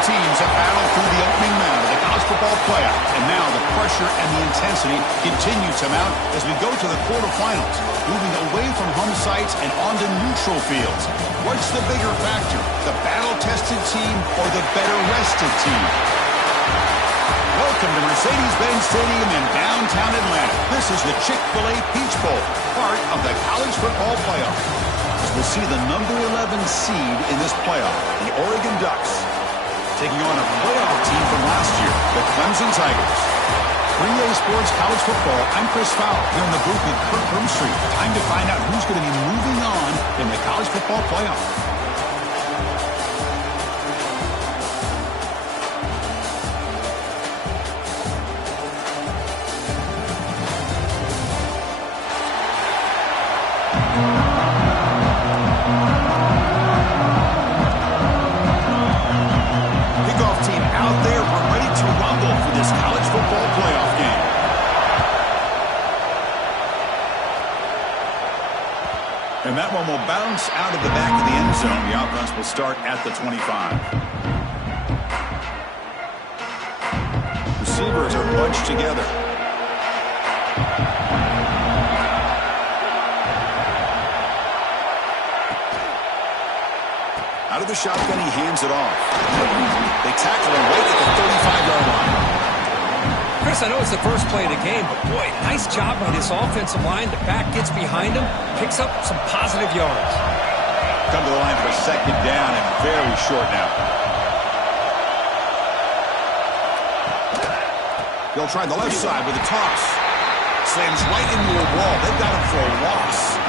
teams have battled through the opening round of the college football playoff, and now the pressure and the intensity continue to mount as we go to the quarterfinals, moving away from home sites and onto neutral fields. What's the bigger factor, the battle-tested team or the better-rested team? Welcome to Mercedes-Benz Stadium in downtown Atlanta. This is the Chick-fil-A Peach Bowl, part of the college football playoff. As we'll see the number 11 seed in this playoff, the Oregon Ducks, taking on a playoff team from last year, the Clemson Tigers. 3A Sports College Football, I'm Chris Fowler, here in the booth with Kirk Broomstreet. Time to find out who's going to be moving on in the college football playoff. And that one will bounce out of the back of the end zone. The offense will start at the 25. Receivers are bunched together. Out of the shotgun, he hands it off. They tackle him right at the 35-yard line. Chris, I know it's the first play of the game, but boy, nice job by this offensive line. The back gets behind him, picks up some positive yards. Come to the line for a second down and very short now. They'll try the left side with a toss. Slams right into a wall. They've got him for a loss.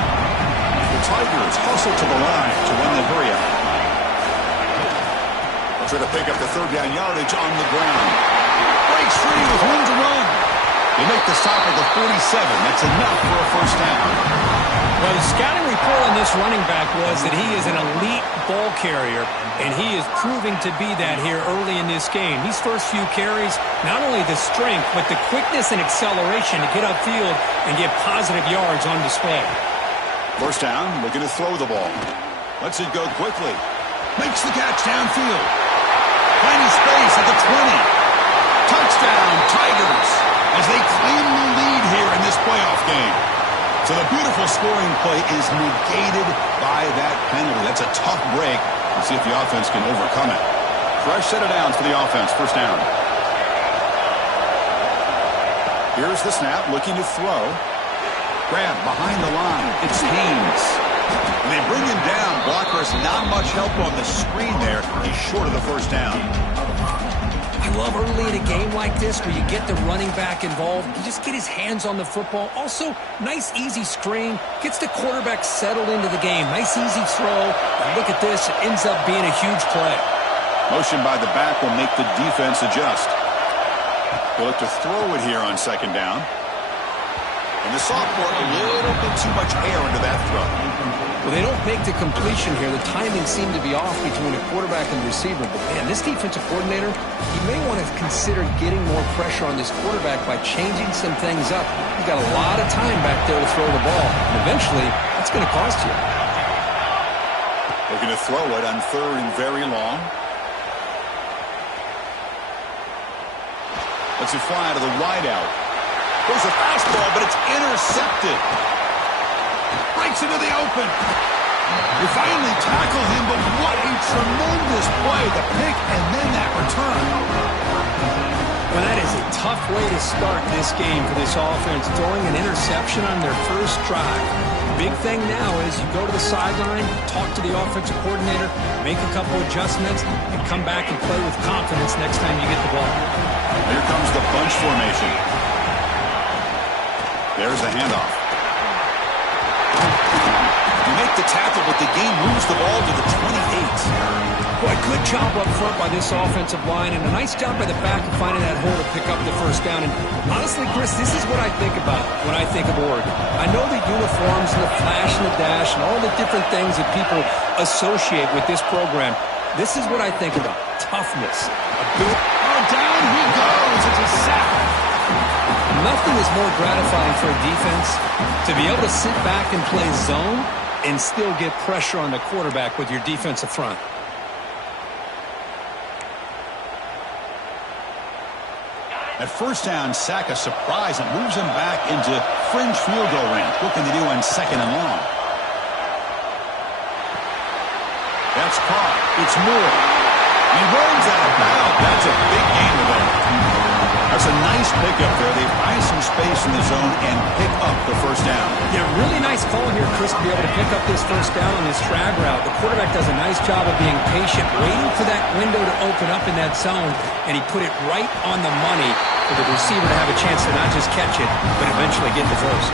The Tigers hustle to the line to run the hurry up. They'll try to pick up the third down yardage on the ground. Breaks free with room to run. They make the stop at the 47. That's enough for a first down. Well, the scouting report on this running back was that he is an elite ball carrier, and he is proving to be that here early in this game. These first few carries, not only the strength, but the quickness and acceleration to get upfield and get positive yards on display. First down, looking to throw the ball. Lets it go quickly. Makes the catch downfield. Finding space at the 20. Touchdown, Tigers, as they claim the lead here in this playoff game. So the beautiful scoring play is negated by that penalty. That's a tough break. Let's see if the offense can overcome it. Fresh set of downs for the offense. First down. Here's the snap, looking to throw. Grab behind the line. It's Haynes. And they bring him down. Blocker has not much help on the screen there. He's short of the first down. I love early in a game like this where you get the running back involved. You just get his hands on the football. Also, nice, easy screen. Gets the quarterback settled into the game. Nice, easy throw. And look at this. It ends up being a huge play. Motion by the back will make the defense adjust. They'll look to throw it here on second down. And the sophomore, a little bit too much air into that throw. Well, they don't make the completion here. The timing seemed to be off between the quarterback and the receiver. But, man, this defensive coordinator, he may want to consider getting more pressure on this quarterback by changing some things up. You've got a lot of time back there to throw the ball. And eventually, it's going to cost you. Looking to throw it on third and very long. Lets it fly to the wideout. There's a fastball, but it's intercepted. Breaks into the open. They finally tackle him, but what a tremendous play. The pick and then that return. Well, that is a tough way to start this game for this offense, throwing an interception on their first drive. Big thing now is you go to the sideline, talk to the offensive coordinator, make a couple adjustments, and come back and play with confidence next time you get the ball. Here comes the bunch formation. There's the handoff. You make the tackle, but the game moves the ball to the 28. Boy, good job up front by this offensive line, and a nice job by the back of finding that hole to pick up the first down. And honestly, Chris, this is what I think about when I think of Oregon. I know the uniforms and the flash and the dash and all the different things that people associate with this program. This is what I think about. Toughness. Down he goes. It's a sack. Nothing is more gratifying for a defense to be able to sit back and play zone and still get pressure on the quarterback with your defensive front. At first down, sack a surprise and moves him back into fringe field goal range. What can they do on 2nd and long? That's caught. It's Moore. He runs out of bounds. That's a big gain there. That's a nice pickup there. They find some space in the zone and pick up the first down. Yeah, really nice call here, Chris, to be able to pick up this first down on this drag route. The quarterback does a nice job of being patient, waiting for that window to open up in that zone, and he put it right on the money for the receiver to have a chance to not just catch it, but eventually get the first.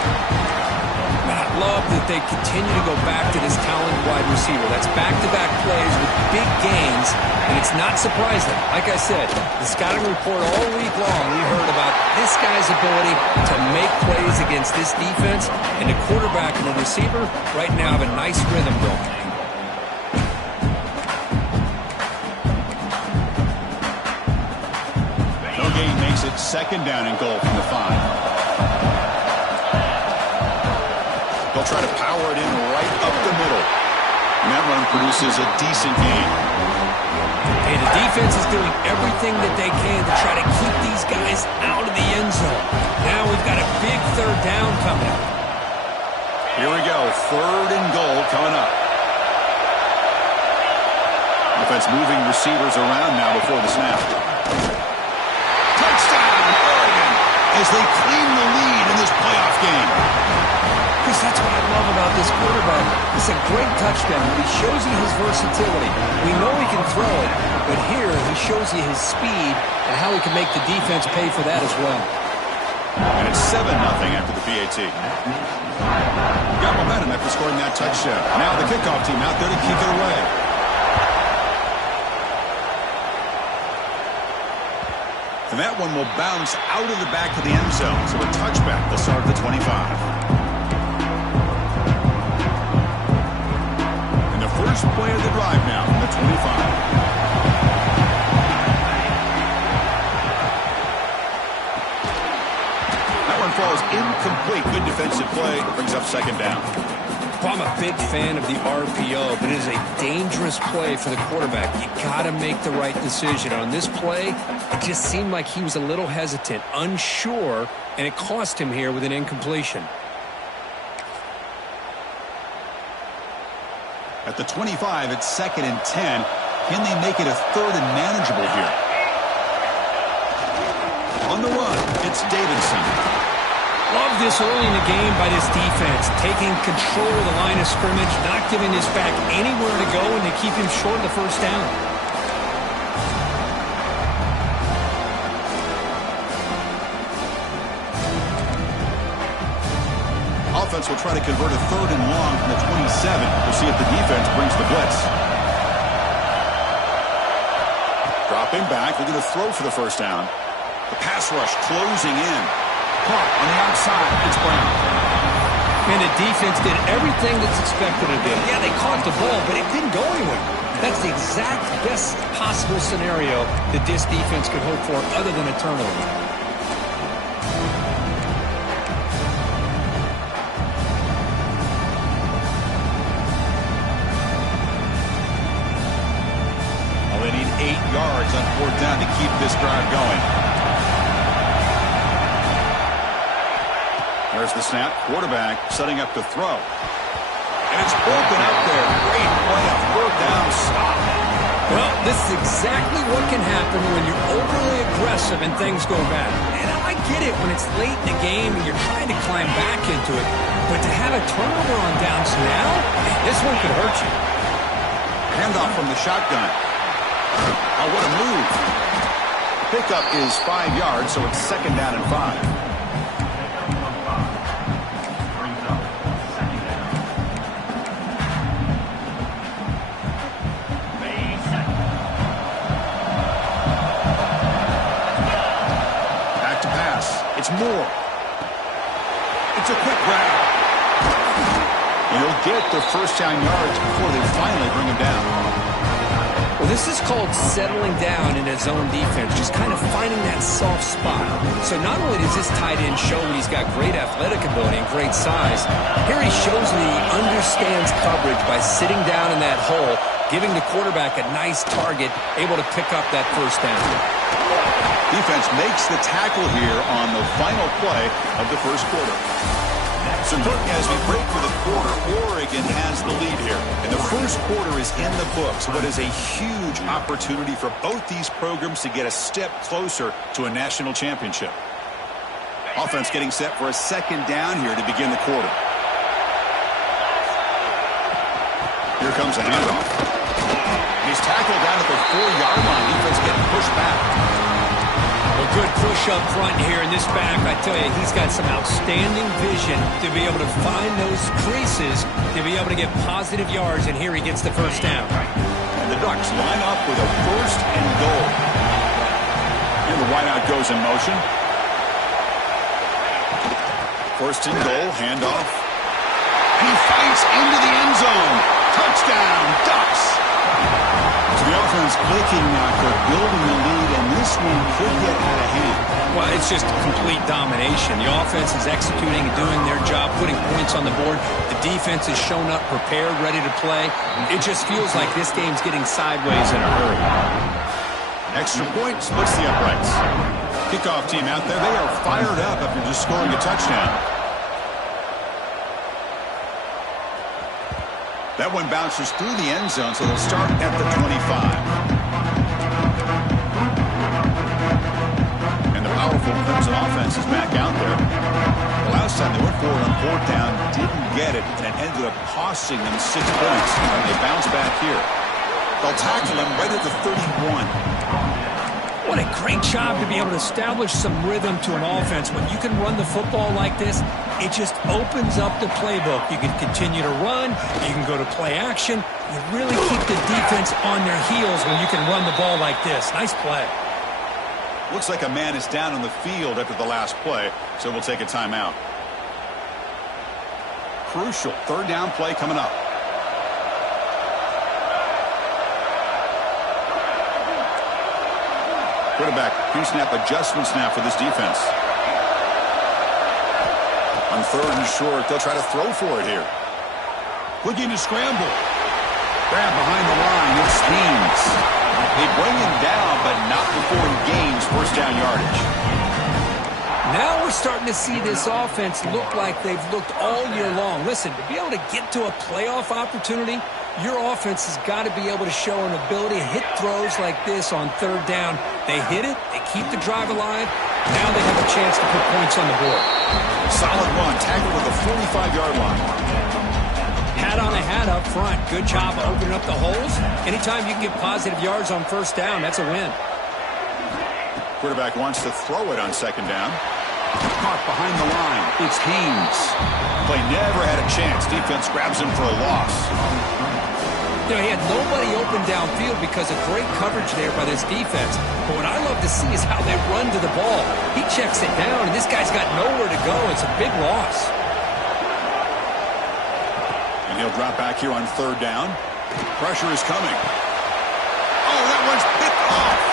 And I love that they continue to go back to this talented wide receiver. That's back-to-back plays with big gains, and it's not surprising. Like I said, the scouting report all week long, we heard about this guy's ability to make plays against this defense, and the quarterback and the receiver right now have a nice rhythm going. No gain makes it 2nd down and goal from the 5. They'll try to power it in right up the middle. And that run produces a decent gain. And the defense is doing everything that they can to try to keep these guys out of the end zone. Now we've got a big 3rd down coming up. Here we go. 3rd and goal coming up. Offense moving receivers around now before the snap. Touchdown, Oregon, as they claim the lead in this playoff game. Chris, that's what I love about this quarterback. It's a great touchdown, but he shows you his versatility. We know he can throw it, but here he shows you his speed and how he can make the defense pay for that as well. And it's 7-0 after the PAT. Got momentum after scoring that touchdown. Now the kickoff team out there to kick it away. And that one will bounce out of the back of the end zone. So a touchback will start at the 25. First play of the drive now from the 25. That one falls incomplete. Good defensive play. Brings up 2nd down. Well, I'm a big fan of the RPO, but it is a dangerous play for the quarterback. You got to make the right decision. On this play, it just seemed like he was a little hesitant, unsure, and it cost him here with an incompletion. At the 25, it's 2nd and 10. Can they make it a 3rd and manageable here? On the run, it's Davidson. Love this early in the game by this defense, taking control of the line of scrimmage, not giving this back anywhere to go, and to keep him short of the first down. Offense will try to convert a 3rd and long from the 27. We'll see if the defense brings the blitz. Dropping back, looking to throw for the first down. The pass rush closing in. Caught on the outside. It's Brown. And the defense did everything that's expected of them. Yeah, they caught the ball, but it didn't go anywhere. That's the exact best possible scenario that this defense could hope for other than a turnover. They need 8 yards on 4th down to keep this drive going. There's the snap. Quarterback setting up to throw. And it's broken up there. Great play. A 4th down stop. Well, this is exactly what can happen when you're overly aggressive and things go bad. And I get it when it's late in the game and you're trying to climb back into it. But to have a turnover on downs now, this one could hurt you. Handoff from the shotgun. Oh, what a move. Pickup is 5 yards, so it's 2nd down and 5. Back to pass. It's Moore. It's a quick grab. And he'll get the first down yards before they finally bring him down. Well, this is called settling down in his own defense, just kind of finding that soft spot. So not only does this tight end show that he's got great athletic ability and great size, here he shows that he understands coverage by sitting down in that hole, giving the quarterback a nice target, able to pick up that first down. Defense makes the tackle here on the final play of the first quarter. So, Kirk, as we break for the quarter, Oregon has the lead here. And the first quarter is in the books. What is a huge opportunity for both these programs to get a step closer to a national championship. Offense getting set for a second down here to begin the quarter. Here comes a handoff. He's tackled down at the 4-yard line. Defense getting pushed back. A good push up front here in this back. I tell you, he's got some outstanding vision to be able to find those creases, to be able to get positive yards, and here he gets the first down. And the Ducks line up with a first and goal. And the wideout goes in motion. First and goal, handoff. He fights into the end zone. Touchdown, Ducks. So the offense clicking now, they're building the lead, and this one could get out of hand. Well, it's just complete domination. The offense is executing and doing their job, putting points on the board. The defense has shown up, prepared, ready to play. It just feels like this game's getting sideways in a hurry. Extra point splits the uprights. Kickoff team out there, they are fired up after just scoring a touchdown. That one bounces through the end zone, so they'll start at the 25. And the powerful Clemson offense is back out there. The last time they went for it on fourth down, didn't get it, and it ended up costing them 6 points. And they bounce back here. They'll tackle him right at the 31. What a great job to be able to establish some rhythm to an offense. When you can run the football like this, it just opens up the playbook. You can continue to run. You can go to play action. You really keep the defense on their heels when you can run the ball like this. Nice play. Looks like a man is down on the field after the last play, so we'll take a timeout. Crucial third down play coming up. Quarterback, pre-snap adjustment snap for this defense. On third and short, they'll try to throw for it here. Looking to scramble. Grab behind the line, it's Haynes. They bring him down, but not before he gains first down yardage. Now we're starting to see this offense look like they've looked all year long. Listen, to be able to get to a playoff opportunity, your offense has got to be able to show an ability to hit throws like this on third down. They hit it, they keep the drive alive. Now they have a chance to put points on the board. Solid run, tackled at the 45-yard line. Hat on a hat up front. Good job of opening up the holes. Anytime you can get positive yards on first down, that's a win. Quarterback wants to throw it on second down. Caught behind the line. It's Haynes. Play never had a chance. Defense grabs him for a loss. You know, he had nobody open downfield because of great coverage there by this defense. But what I love to see is how they run to the ball. He checks it down, and this guy's got nowhere to go. It's a big loss. And he'll drop back here on third down. Pressure is coming. Oh, that one's picked off.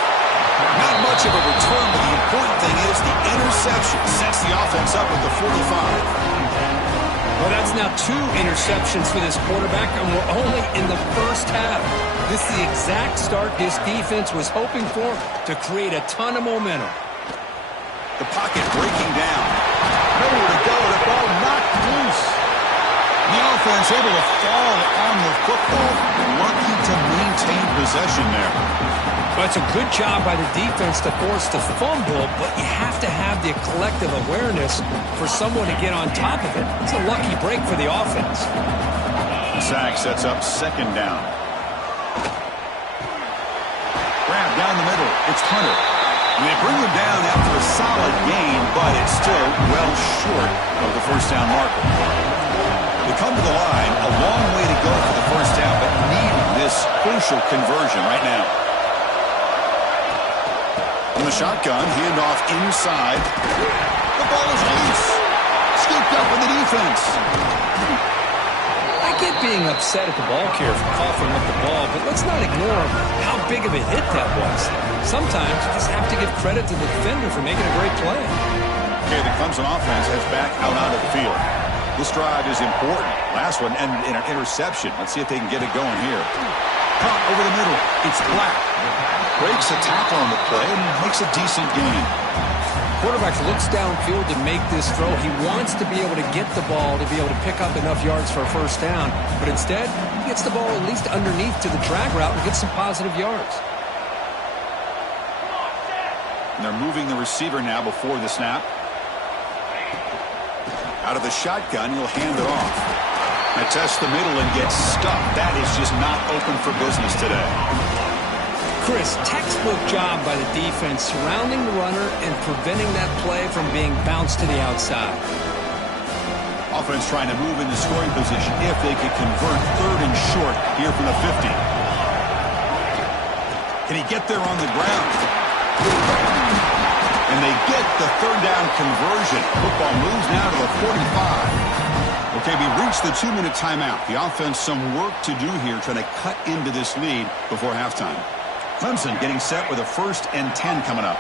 Not much of a return, but the important thing is the interception sets the offense up at the 45. Well, that's now 2 interceptions for this quarterback, and we're only in the first half. This is the exact start this defense was hoping for to create a ton of momentum. The pocket breaking down. Nowhere to go. The ball knocked loose. The offense able to fall on the football. Lucky to maintain possession there. Well, it's a good job by the defense to force the fumble, but you have to have the collective awareness for someone to get on top of it. It's a lucky break for the offense. Sack sets up second down. Grab down the middle. It's Hunter. And they bring him down after a solid gain, but it's still well short of the first down marker. They come to the line, a long way to go for the first down, but need this crucial conversion right now. On the shotgun, handoff inside. The ball is loose. Scooped up in the defense. I get being upset at the ball carrier for coughing up the ball, but let's not ignore how big of a hit that was. Sometimes you just have to give credit to the defender for making a great play. Okay, the Clemson offense heads back out onto the field. This drive is important. Last one ended in an interception. Let's see if they can get it going here. caught over the middle. It's Black. Breaks a tackle on the play and makes a decent gain. Quarterback looks downfield to make this throw. He wants to be able to get the ball to be able to pick up enough yards for a first down. But instead, he gets the ball at least underneath to the drag route and gets some positive yards. And they're moving the receiver now before the snap. Out of the shotgun, he'll hand it off. Now test the middle and gets stuffed. That is just not open for business today. Chris, textbook job by the defense surrounding the runner and preventing that play from being bounced to the outside. Offense trying to move into scoring position if they could convert third and short here from the 50. Can he get there on the ground? And they get the third down conversion. Football moves now to the 45. Okay, we reached the 2-minute timeout. The offense some work to do here trying to cut into this lead before halftime. Clemson getting set with a 1st and 10 coming up.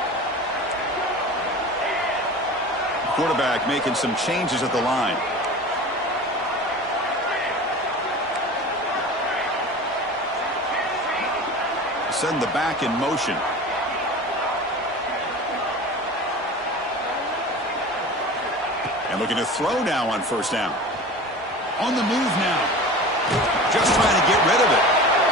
Quarterback making some changes at the line. Send the back in motion. And looking to throw now on 1st down. On the move now. Just trying to get rid of it.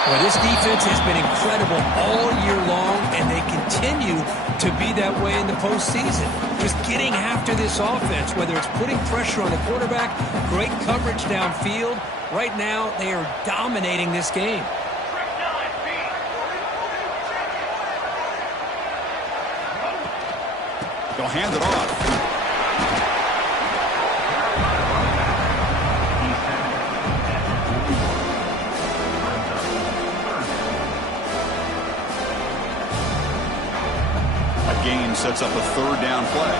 Well, this defense has been incredible all year long, and they continue to be that way in the postseason. Just getting after this offense, whether it's putting pressure on the quarterback, great coverage downfield. Right now, they are dominating this game. They'll hand it off. Gain sets up a 3rd down play.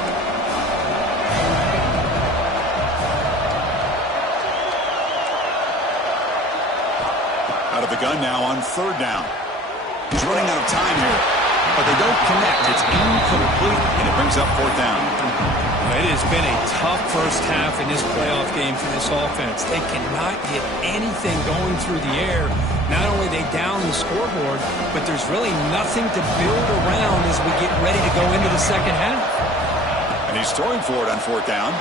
Out of the gun now on 3rd down. He's running out of time here, but they don't connect. It's incomplete, and it brings up 4th down. It has been a tough first half in this playoff game for this offense. They cannot get anything going through the air. Not only they down the scoreboard, but there's really nothing to build around as we get ready to go into the second half. And he's throwing for it on 4th down.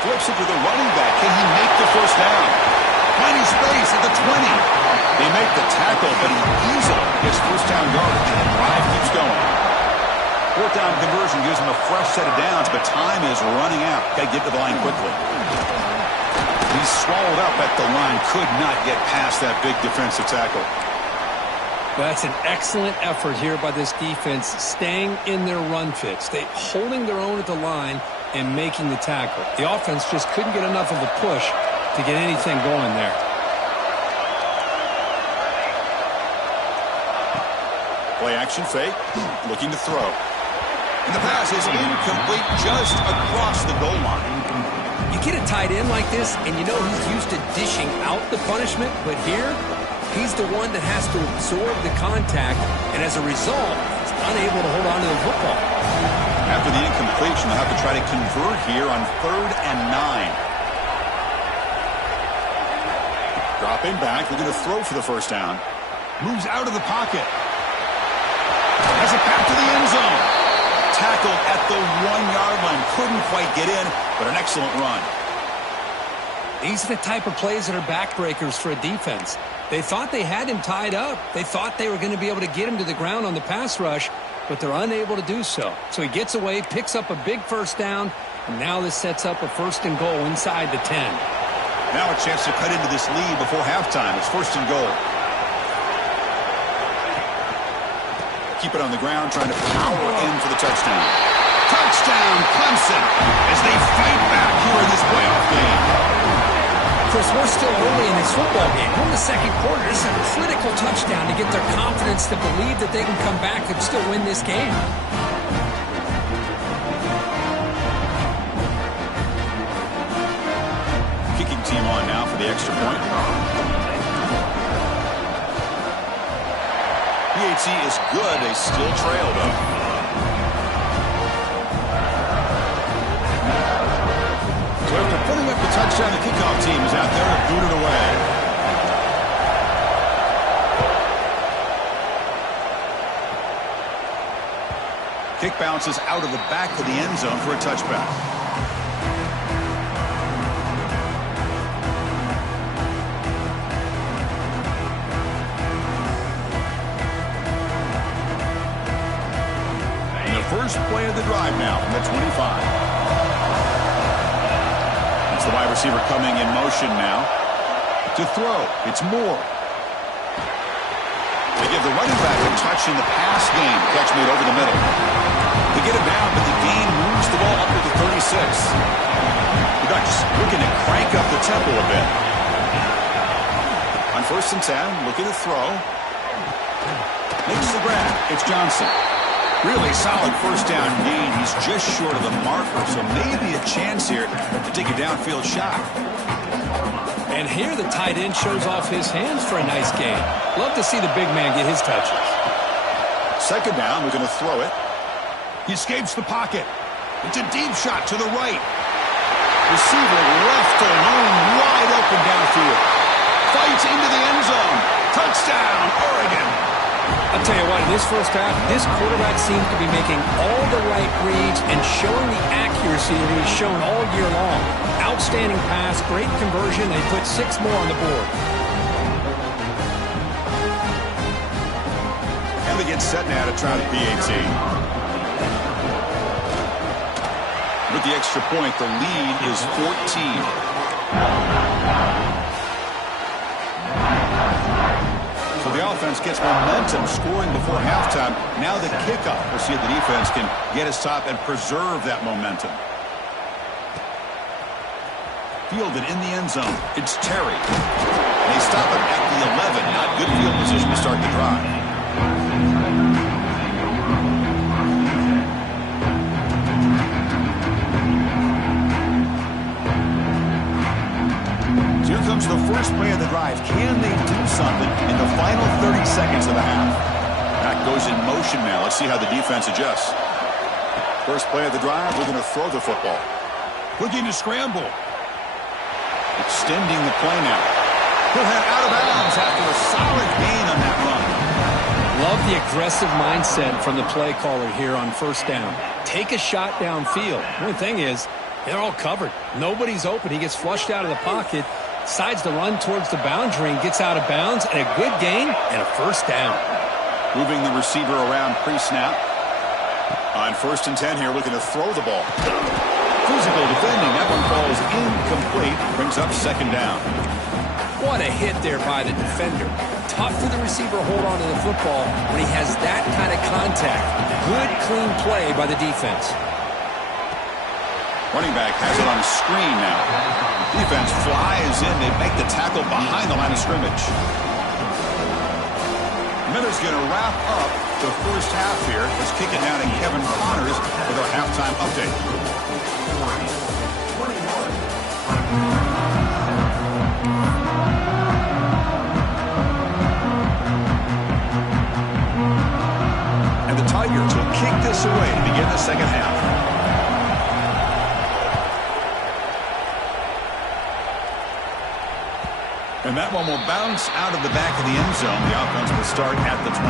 Flips it to the running back. Can he make the 1st down? Finding space at the 20. They make the tackle, but he easily gets 1st down yardage, and the drive keeps going. 4th down conversion gives him a fresh set of downs, but time is running out. Got to get to the line quickly. He's swallowed up at the line. Could not get past that big defensive tackle. That's an excellent effort here by this defense, staying in their run fits. They holding their own at the line and making the tackle. The offense just couldn't get enough of a push to get anything going there. Play action fake. Looking to throw. And the pass is incomplete just across the goal line. You get a tight end like this, and you know he's used to dishing out the punishment, but here, he's the one that has to absorb the contact, and as a result, he's unable to hold on to the football. After the incompletion, they'll have to try to convert here on 3rd and 9. Dropping back, looking to throw for the 1st down. Moves out of the pocket. Has it back to the end zone. Tackled at the 1-yard line. Couldn't quite get in, but an excellent run. These are the type of plays that are backbreakers for a defense. They thought they had him tied up. They thought they were going to be able to get him to the ground on the pass rush, but they're unable to do so. So he gets away, picks up a big 1st down, and now this sets up a 1st and goal inside the 10. Now a chance to cut into this lead before halftime. It's 1st and goal. Keep it on the ground, trying to power in for the touchdown. Touchdown, Clemson, as they fight back here in this playoff game. Chris, we're still early in this football game. We're in the 2nd quarter. This is a critical touchdown to get their confidence to believe that they can come back and still win this game. Kicking team on now for the extra point. PAT is good. They still trail, though. So after putting up the touchdown, the kickoff team is out there to boot it away. Kick bounces out of the back of the end zone for a touchback. And the first play of the drive now from the 25. It's the wide receiver coming in motion now. To throw, it's Moore. They give the running back a touch in the pass game. Catch made over the middle. They get it down, but the gain moves the ball up to the 36. The Ducks looking to crank up the tempo a bit. On 1st and 10, looking to throw. Makes the grab. It's Johnson. Really solid first down gain. He's just short of the marker, so maybe a chance here to take a downfield shot. And here the tight end shows off his hands for a nice gain. Love to see the big man get his touches. 2nd down, we're going to throw it. He escapes the pocket. It's a deep shot to the right. Receiver left alone, wide open downfield. Fights into the end zone. Touchdown, Oregon. I'll tell you what, in this first half, this quarterback seems to be making all the right reads and showing the accuracy that he's shown all year long. Outstanding pass, great conversion. They put 6 more on the board. And they get set now to try the PAT. With the extra point, the lead is 14. So the offense gets momentum, scoring before halftime. Now the kickoff. We'll see if the defense can get a stop and preserve that momentum. Fielded in the end zone. It's Terry. They stop him at the 11. Not good field position to start the drive. Here comes the first play of the drive. Can they do something in the final 30 seconds of the half? That goes in motion now. Let's see how the defense adjusts. First play of the drive, we're going to throw the football. Looking to scramble. Extending the play now. He'll head out of bounds after a solid gain on that run. Love the aggressive mindset from the play caller here on 1st down. Take a shot downfield. The only thing is, they're all covered. Nobody's open. He gets flushed out of the pocket. Decides to run towards the boundary and gets out of bounds, and a good gain and a 1st down. Moving the receiver around pre-snap. On 1st and 10 here, looking to throw the ball. Physical defending. That one falls incomplete. Brings up 2nd down. What a hit there by the defender. Tough for the receiver to hold on to the football when he has that kind of contact. Good, clean play by the defense. Running back has it on a screen now. Defense flies in. They make the tackle behind the line of scrimmage. Miller's going to wrap up the first half here. Let's kick it down to Kevin Connors with our halftime update. And the Tigers will kick this away to begin the second half. And that one will bounce out of the back of the end zone. The offense will start at the 25.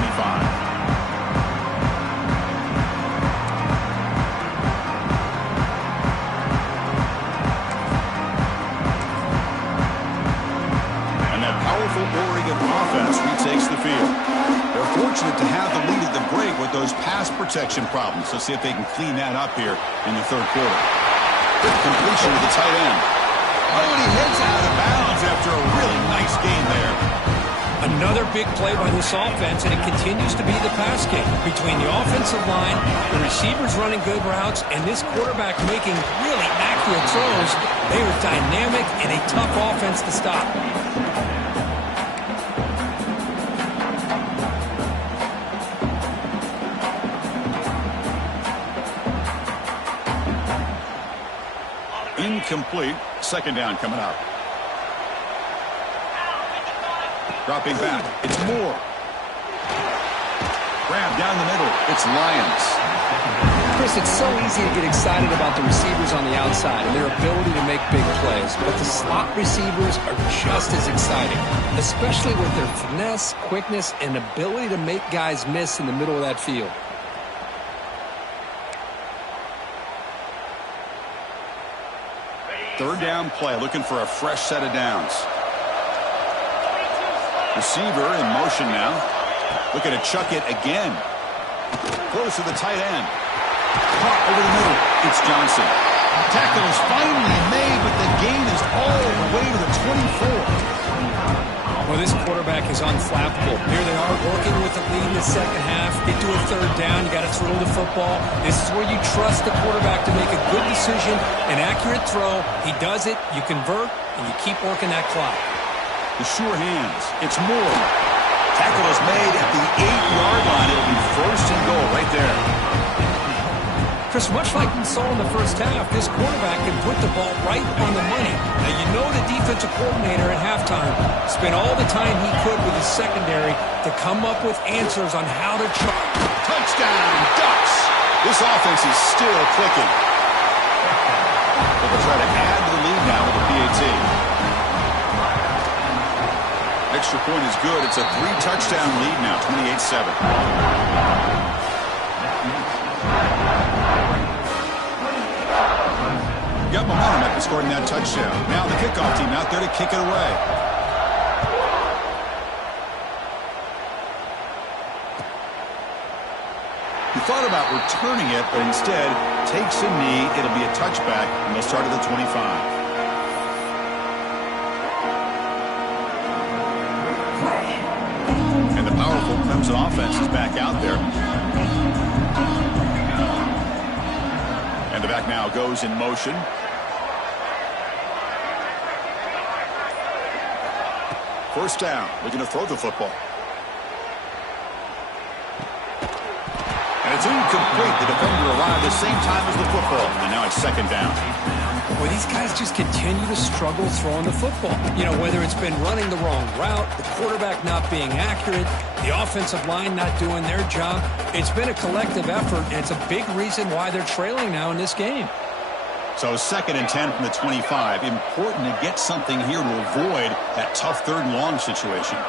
And that powerful Oregon offense retakes the field. They're fortunate to have the lead at the break with those pass protection problems. Let's see if they can clean that up here in the 3rd quarter. Good completion to the tight end. Oh, and he heads out of bounds after a really nice game there. Another big play by this offense, and it continues to be the pass game. Between the offensive line, the receivers running good routes, and this quarterback making really accurate throws, they are dynamic and a tough offense to stop. Incomplete. 2nd down coming up. Dropping back. It's Moore. Grab down the middle. It's Lyons. Chris, it's so easy to get excited about the receivers on the outside and their ability to make big plays, but the slot receivers are just as exciting, especially with their finesse, quickness, and ability to make guys miss in the middle of that field. Third down play, looking for a fresh set of downs. Receiver in motion now. Looking to chuck it again. Close to the tight end. Caught over the middle. It's Johnson. Tackle is finally made, but the gain is all the way to the 24. Well, this quarterback is unflappable. Here they are working with the lead in the second half. Get to a third down. You got to throw the football. This is where you trust the quarterback to make a good decision, an accurate throw. He does it. You convert, and you keep working that clock. The sure hands. It's Moore. Tackle is made at the 8-yard line. It'll be first and goal right there. Chris, much like we saw in the first half, this quarterback can put the ball right on the money. Now, you know the defensive coordinator at halftime spent all the time he could with his secondary to come up with answers on how to try. Touchdown, Ducks! This offense is still clicking. They'll try to add to the lead now with the PAT. Extra point is good. It's a 3-touchdown lead now, 28-7. Got momentum after scoring that touchdown. Now the kickoff team out there to kick it away. He thought about returning it, but instead takes a knee. It'll be a touchback, and they'll start at the 25. And the powerful Clemson offense is back out there. And the back now goes in motion. First down, looking to throw the football. And it's incomplete. The defender arrived the same time as the football. And now it's second down. Well, these guys just continue to struggle throwing the football. You know, whether it's been running the wrong route, the quarterback not being accurate, the offensive line not doing their job. It's been a collective effort, and it's a big reason why they're trailing now in this game. So 2nd and 10 from the 25. Important to get something here to avoid that tough 3rd and long situation.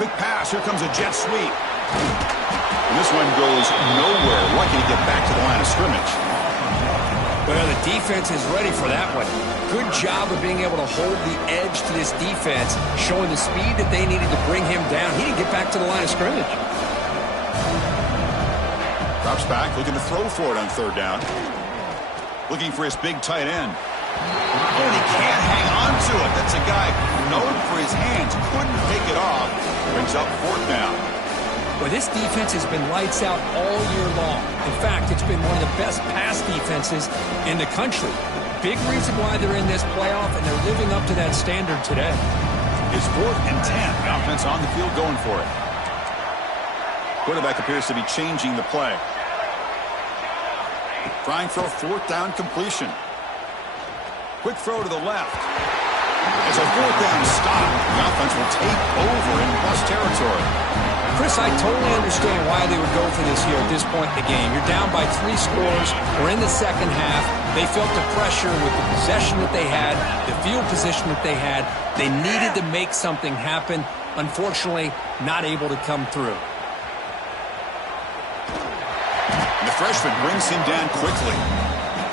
Quick pass. Here comes a jet sweep. And this one goes nowhere. Lucky to get back to the line of scrimmage. Well, the defense is ready for that one. Good job of being able to hold the edge to this defense, showing the speed that they needed to bring him down. He didn't get back to the line of scrimmage. Drops back, looking to throw for it on 3rd down. Looking for his big tight end. And he can't hang on to it. That's a guy known for his hands. Couldn't take it off. Brings up 4th down. Well, this defense has been lights out all year long. In fact, it's been one of the best pass defenses in the country. Big reason why they're in this playoff, and they're living up to that standard today. It's 4th and 10. The offense on the field going for it. Quarterback appears to be changing the play. Trying for a 4th down completion. Quick throw to the left. It's a 4th down stop. The offense will take over in plus territory. Chris, I totally understand why they would go for this here at this point in the game. You're down by 3 scores. We're in the second half. They felt the pressure with the possession that they had, the field position that they had. They needed to make something happen. Unfortunately, not able to come through. The freshman brings him down quickly.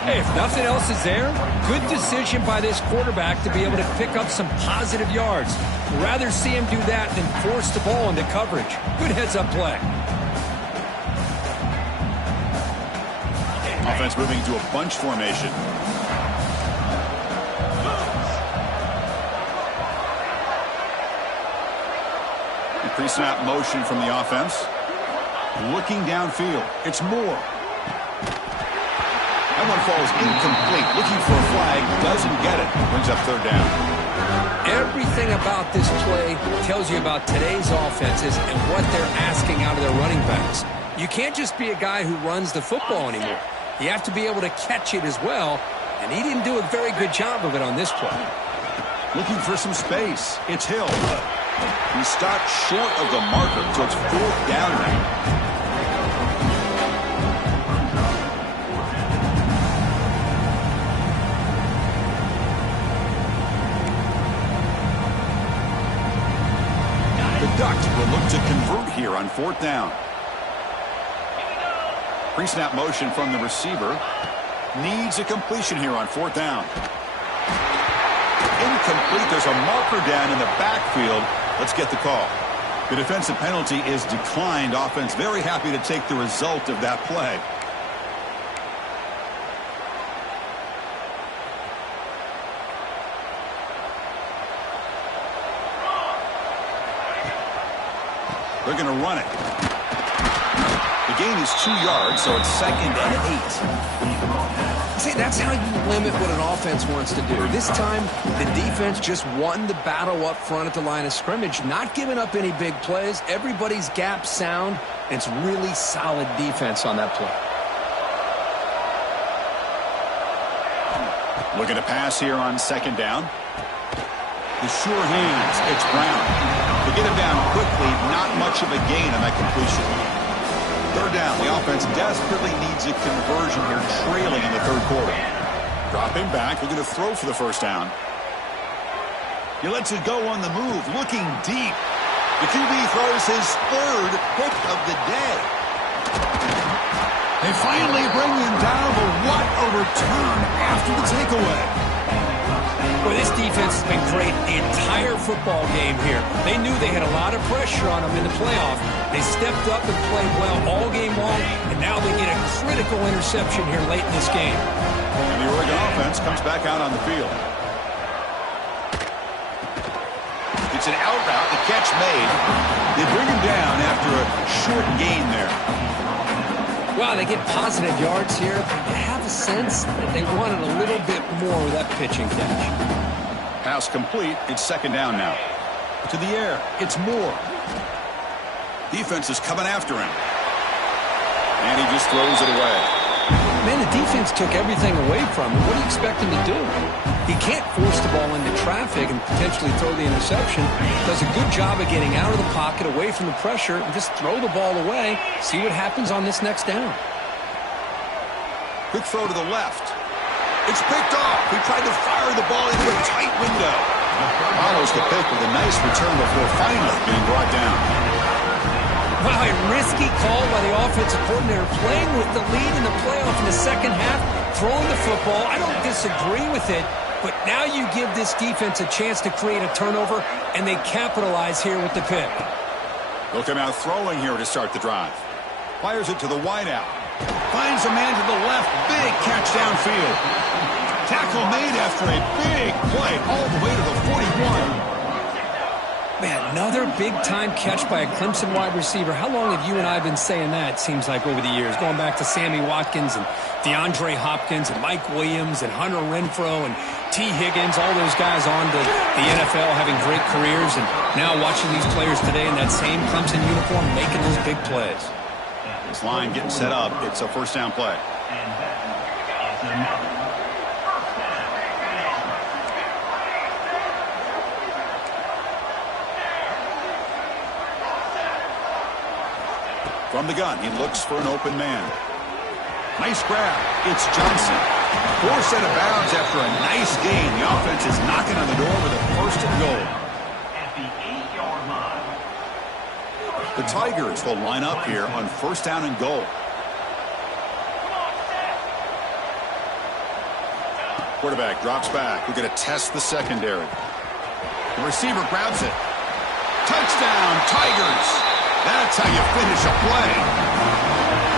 Hey, if nothing else is there, good decision by this quarterback to be able to pick up some positive yards. Rather see him do that than force the ball into coverage. Good heads-up play. Offense moving into a bunch formation. Pre-snap motion from the offense. Looking downfield. It's Moore. That one falls incomplete. Looking for a flag. Doesn't get it. Brings up 3rd down. Everything about this play tells you about today's offenses and what they're asking out of their running backs. You can't just be a guy who runs the football anymore. You have to be able to catch it as well, and he didn't do a very good job of it on this play. Looking for some space. It's Hill. He stopped short of the marker, so it's 4th down now. The Ducks will look to convert here on 4th down. Pre-snap motion from the receiver. needs a completion here on 4th down. Incomplete. There's a marker down in the backfield. Let's get the call. The defensive penalty is declined. Offense very happy to take the result of that play. They're going to run it. The gain is 2 yards, so it's 2nd and 8. See, that's how you limit what an offense wants to do. This time, the defense just won the battle up front at the line of scrimmage, not giving up any big plays. Everybody's gap sound. It's really solid defense on that play. Looking to pass here on 2nd down. The sure hands. It's Brown. To get him down quickly, not much of a gain on that completion. 3rd down. The offense desperately needs a conversion here, trailing in the 3rd quarter. Dropping back. We're going to throw for the 1st down. He lets it go on the move, looking deep. The QB throws his 3rd pick of the day. They finally bring him down, but what a return after the takeaway. Well, this defense has been great the entire football game here. They knew they had a lot of pressure on them in the playoff. They stepped up and played well all game long, and now they get a critical interception here late in this game. And the Oregon offense comes back out on the field. It's an out route, the catch made. They bring him down after a short gain there. Well, they get positive yards here, but you have a sense that they wanted a little bit more with that pitching catch. Pass complete. It's 2nd down now. To the air. It's Moore. Defense is coming after him. And he just throws it away. Man, the defense took everything away from him. What do you expect him to do? He can't force the ball into traffic and potentially throw the interception. Does a good job of getting out of the pocket, away from the pressure, and just throw the ball away. See what happens on this next down. Quick throw to the left. It's picked off. He tried to fire the ball into a tight window. Follows the pick with a nice return before finally being brought down. Wow, a risky call by the offensive coordinator, playing with the lead in the playoff in the 2nd half, throwing the football. I don't disagree with it, but now you give this defense a chance to create a turnover, and they capitalize here with the pick. They'll come out throwing here to start the drive. Fires it to the wideout. Finds a man to the left. Big catch downfield. Tackle made after a big play all the way to the 41. Man, another big-time catch by a Clemson wide receiver. How long have you and I been saying that, seems like, over the years? Going back to Sammy Watkins and DeAndre Hopkins and Mike Williams and Hunter Renfrow and T. Higgins, all those guys on to the NFL having great careers, and now watching these players today in that same Clemson uniform making those big plays. This line getting set up. It's a 1st down play. From the gun, he looks for an open man. Nice grab. It's Johnson. Forced out of bounds after a nice gain. The offense is knocking on the door with a 1st and goal. At the 8-yard line. The Tigers will line up here on 1st down and goal. Quarterback drops back. We're going to test the secondary. The receiver grabs it. Touchdown, Tigers! That's how you finish a play.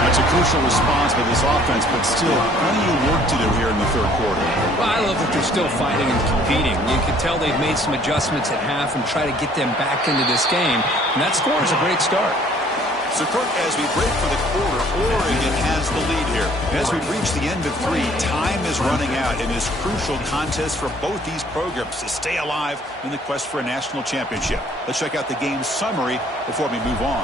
That's a crucial response by this offense, but still plenty of work to do here in the 3rd quarter. Well, I love that they're still fighting and competing. You can tell they've made some adjustments at half and try to get them back into this game. And that score is a great start. So, Kirk, as we break for the quarter, Oregon has the lead here. As we reach the end of 3, time is running out in this crucial contest for both these programs to stay alive in the quest for a national championship. Let's check out the game summary before we move on.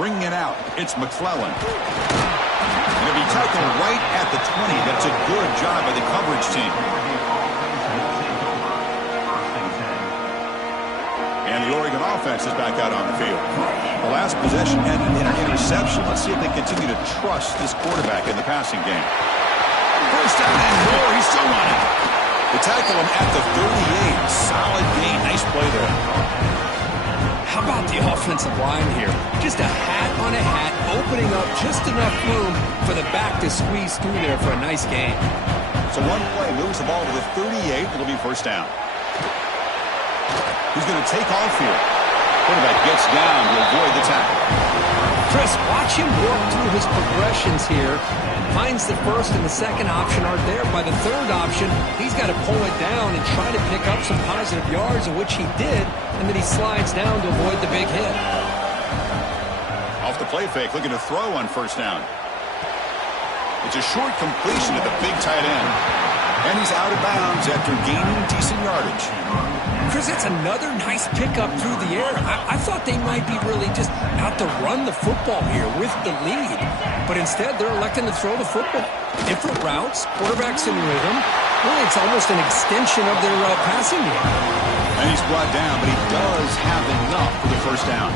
Bringing it out, it's McClellan. And it'll be tackled right at the 20. That's a good job by the coverage team. And the Oregon offense is back out on the field. The last possession ended in an interception. Let's see if they continue to trust this quarterback in the passing game. 1st down and more. He's still running. They tackle him at the 38. Solid gain. Nice play there. How about the offensive line here? Just a hat on a hat, opening up just enough room for the back to squeeze through there for a nice gain. So one play moves the ball to the 38. It'll be first down. He's going to take off here. Quarterback gets down to avoid the tackle. Chris, watch him work through his progressions here. Finds the first and the second option aren't there. By the third option, he's got to pull it down and try to pick up some positive yards, in which he did, and then he slides down to avoid the big hit. Off the play fake, looking to throw on first down. It's a short completion to the big tight end. And he's out of bounds after gaining decent yardage. Chris, that's another nice pickup through the air. I thought they might be really just out to run the football here with the lead. But instead, they're electing to throw the football. Different routes, quarterbacks in rhythm. Really, it's almost an extension of their passing game. And he's brought down, but he does have enough for the first down.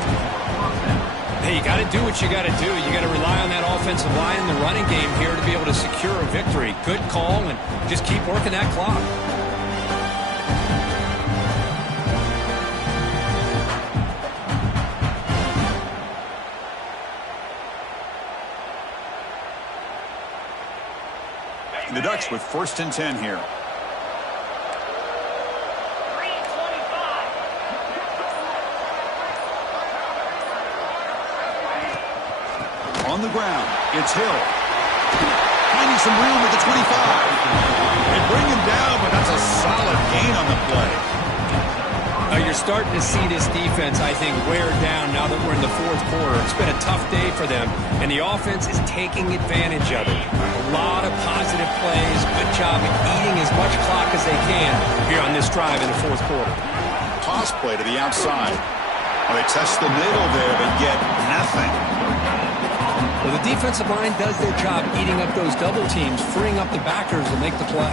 Hey, you got to do what you got to do. You got to rely on that offensive line in the running game here to be able to secure a victory. Good call, and just keep working that clock. The Ducks with first and 10 here. On the ground, it's Hill. Finding some room at the 25. They bring him down, but that's a solid gain on the play. You're starting to see this defense, I think, wear down now that we're in the fourth quarter. It's been a tough day for them, and the offense is taking advantage of it. A lot of positive plays. Good job at eating as much clock as they can here on this drive in the fourth quarter. Toss play to the outside. Well, they test the middle there, but get nothing. Well, the defensive line does their job eating up those double teams, freeing up the backers to make the play.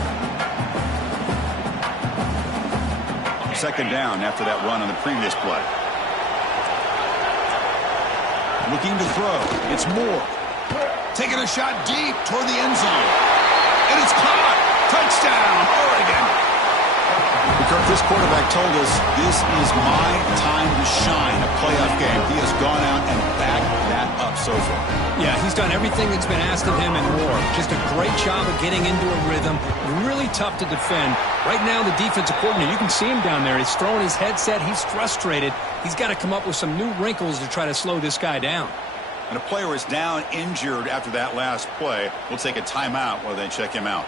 Second down after that run on the previous play. Looking to throw. It's Moore. Taking a shot deep toward the end zone. And it's caught. Touchdown, Oregon. Kirk, this quarterback told us this is my time to shine, a playoff game. He has gone out and backed that up so far. Yeah, he's done everything that's been asked of him and more. Just a great job of getting into a rhythm. Really tough to defend. Right now, the defensive coordinator, you can see him down there. He's throwing his headset. He's frustrated. He's got to come up with some new wrinkles to try to slow this guy down. And a player is down injured after that last play. We'll take a timeout while they check him out.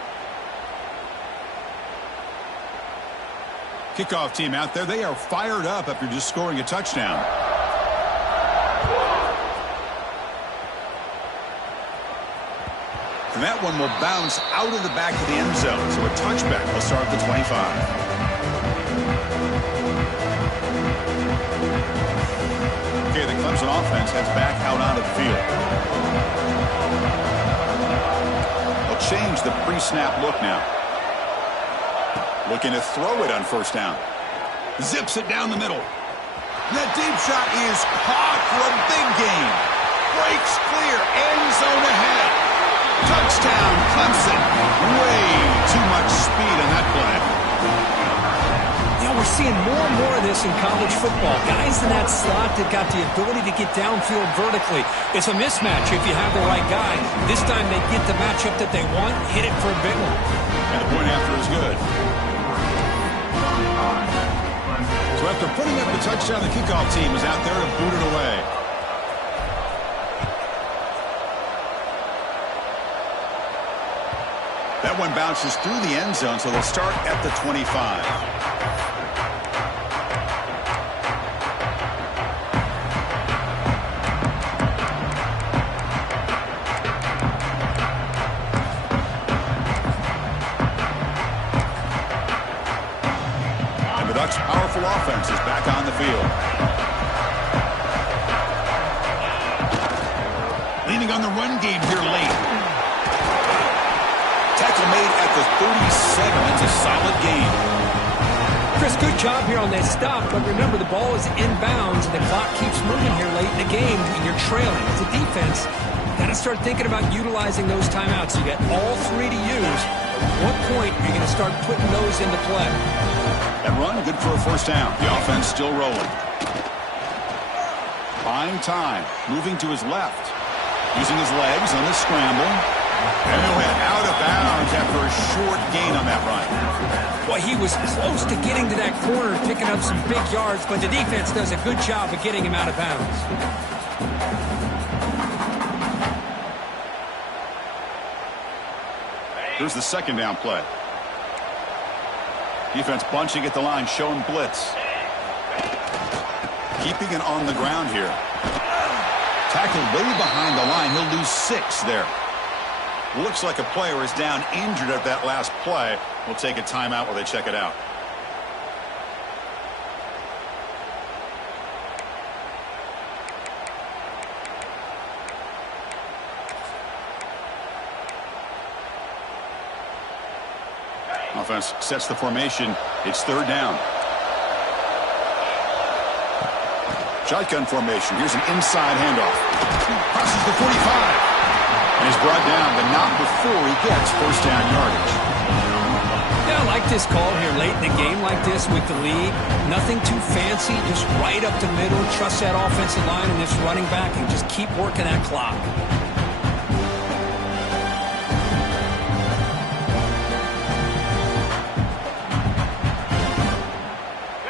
Kickoff team out there. They are fired up after just scoring a touchdown. And that one will bounce out of the back of the end zone. So a touchback will start at the 25. Okay, the Clemson offense heads back out onto the field. They'll change the pre-snap look now. Looking to throw it on first down. Zips it down the middle. That deep shot is caught for a big gain. Breaks clear. End zone ahead. Touchdown, Clemson. Way too much speed on that play. Yeah, we're seeing more and more of this in college football. Guys in that slot that got the ability to get downfield vertically. It's a mismatch if you have the right guy. This time they get the matchup that they want, hit it for a big one. And the point after is good. So after putting up the touchdown, the kickoff team is out there to boot it away. That one bounces through the end zone, so they'll start at the 25. And the Ducks' powerful offense is back on the field. Leaning on the run game here late. Tackle made at the 37. That's a solid gain. Chris, good job here on that stop, but remember the ball is inbounds and the clock keeps moving here late in the game and you're trailing. As a defense, you got to start thinking about utilizing those timeouts. You got all three to use. At what point are you going to start putting those into play? That run, good for a first down. The offense still rolling. buying time, moving to his left, using his legs on the scramble, and he'll head out of bounds after a short gain on that run. Well, he was close to getting to that corner and picking up some big yards, but the defense does a good job of getting him out of bounds. Here's the second down play. Defense bunching at the line, showing blitz. Keeping it on the ground here. Tackled way behind the line. He'll lose 6 there. Looks like a player is down injured at that last play. We'll take a timeout while they check it out. Offense sets the formation. It's third down. Shotgun formation. Here's an inside handoff. Crosses the 45. And he's brought down, but not before he gets first down yardage. Yeah, I like this call here late in the game like this with the lead. Nothing too fancy, just right up the middle. Trust that offensive line and this running back and just keep working that clock.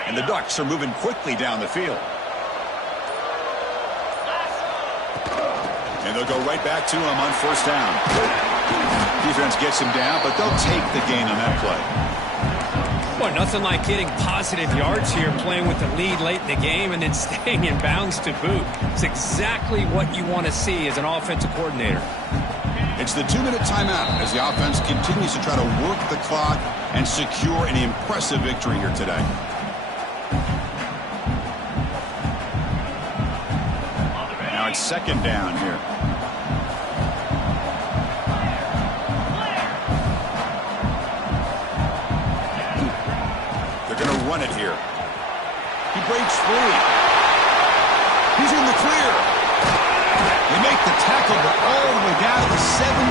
And the Ducks are moving quickly down the field. And they'll go right back to him on first down. Defense gets him down, but they'll take the gain on that play. Boy, nothing like getting positive yards here, playing with the lead late in the game and then staying in bounds to boot. It's exactly what you want to see as an offensive coordinator. It's the 2-minute timeout as the offense continues to try to work the clock and secure an impressive victory here today. Now it's second down here. Run it here. He breaks free. He's in the clear. They make the tackle, but all the way down to the 17.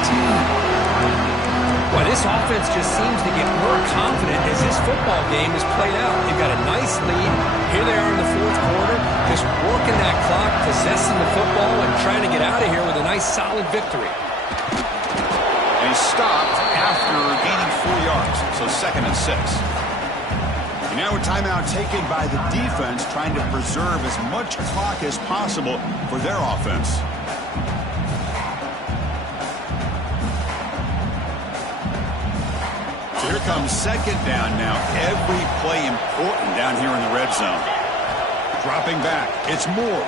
Boy, this offense just seems to get more confident as this football game is played out. They've got a nice lead. Here they are in the fourth quarter, just working that clock, possessing the football, and trying to get out of here with a nice, solid victory. And he stopped after gaining 4 yards, so 2nd and 6. Now a timeout taken by the defense, trying to preserve as much clock as possible for their offense. So here comes second down now. Every play important down here in the red zone. Dropping back. It's Moore.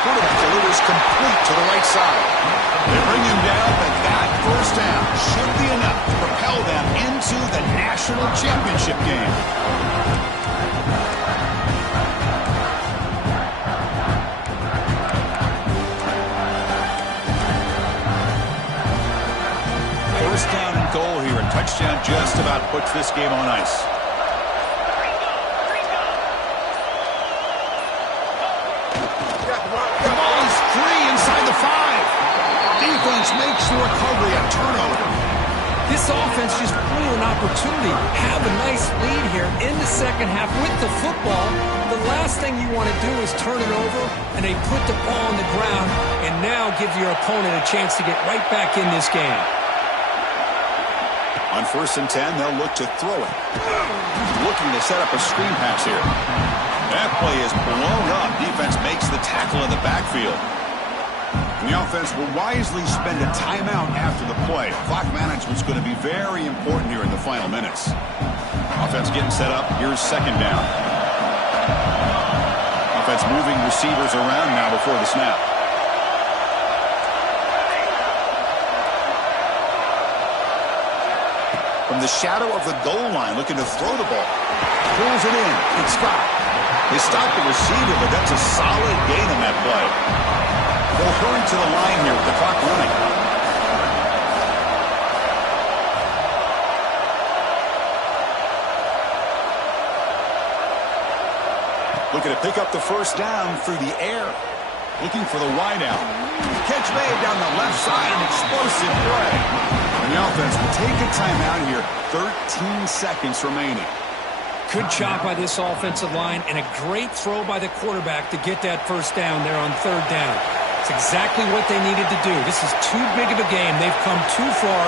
Quarterback delivers complete to the right side. They bring him down, but that first down should be enough to propel them into the national championship game. First down and goal here. A touchdown just about puts this game on ice. Makes the recovery a turnover. This offense just blew an opportunity. Have a nice lead here in the second half with the football. The last thing you want to do is turn it over, and they put the ball on the ground and now give your opponent a chance to get right back in this game. On 1st and 10, they'll look to throw it. Looking to set up a screen pass here. That play is blown up. Defense makes the tackle in the backfield. And the offense will wisely spend a timeout after the play. Clock management's going to be very important here in the final minutes. Offense getting set up. Here's second down. Offense moving receivers around now before the snap. From the shadow of the goal line, looking to throw the ball. Pulls it in. It's Scott. They stop the receiver, but that's a solid gain on that play. They'll hurry to the line here with the clock running. Looking to pick up the first down through the air. Looking for the wideout. Catch made down the left side, an explosive play. And the offense will take a timeout here. 13 seconds remaining. Good job by this offensive line and a great throw by the quarterback to get that first down there on third down. It's exactly what they needed to do. This is too big of a game. They've come too far.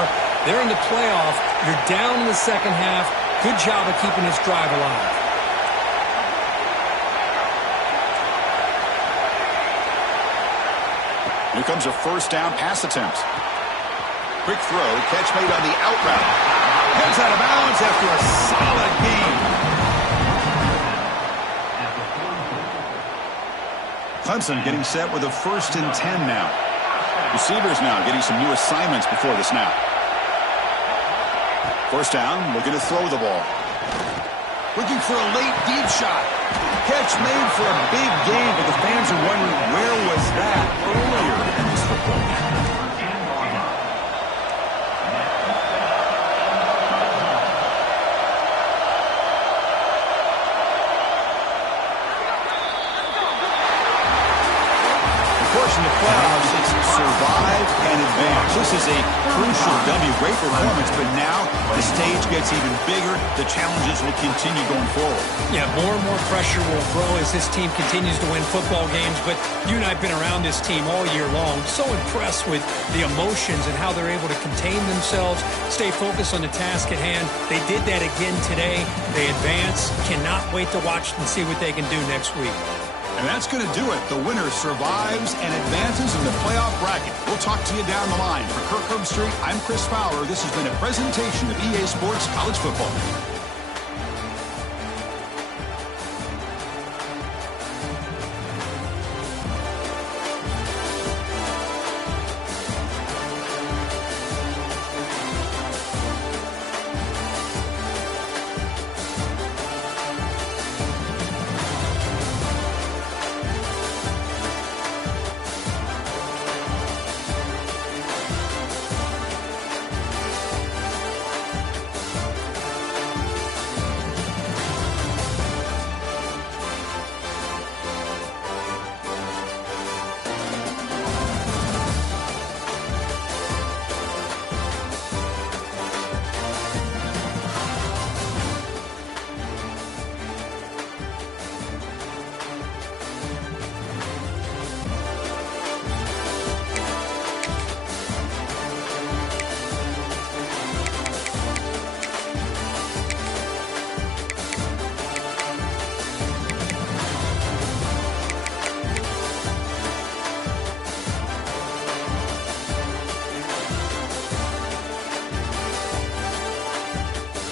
They're in the playoff. You're down in the second half. Good job of keeping this drive alive. Here comes a first down pass attempt. Quick throw, catch made on the out route. Heads out of bounds after a solid gain. Clemson getting set with a 1st and 10 now. Receivers now getting some new assignments before the snap. First down, looking to throw the ball. Looking for a late deep shot. Catch made for a big gain, but the fans are wondering where was that earlier in this football game. In the playoffs, it's survive and advance. This is a crucial W. Great performance, but now the stage gets even bigger. The challenges will continue going forward. Yeah, more and more pressure will grow as this team continues to win football games, but you and I have been around this team all year long. So impressed with the emotions and how they're able to contain themselves, stay focused on the task at hand. They did that again today. They advance. Cannot wait to watch and see what they can do next week. And that's going to do it. The winner survives and advances in the playoff bracket. We'll talk to you down the line. For Kirk Herbstreit, I'm Chris Fowler. This has been a presentation of EA Sports College Football.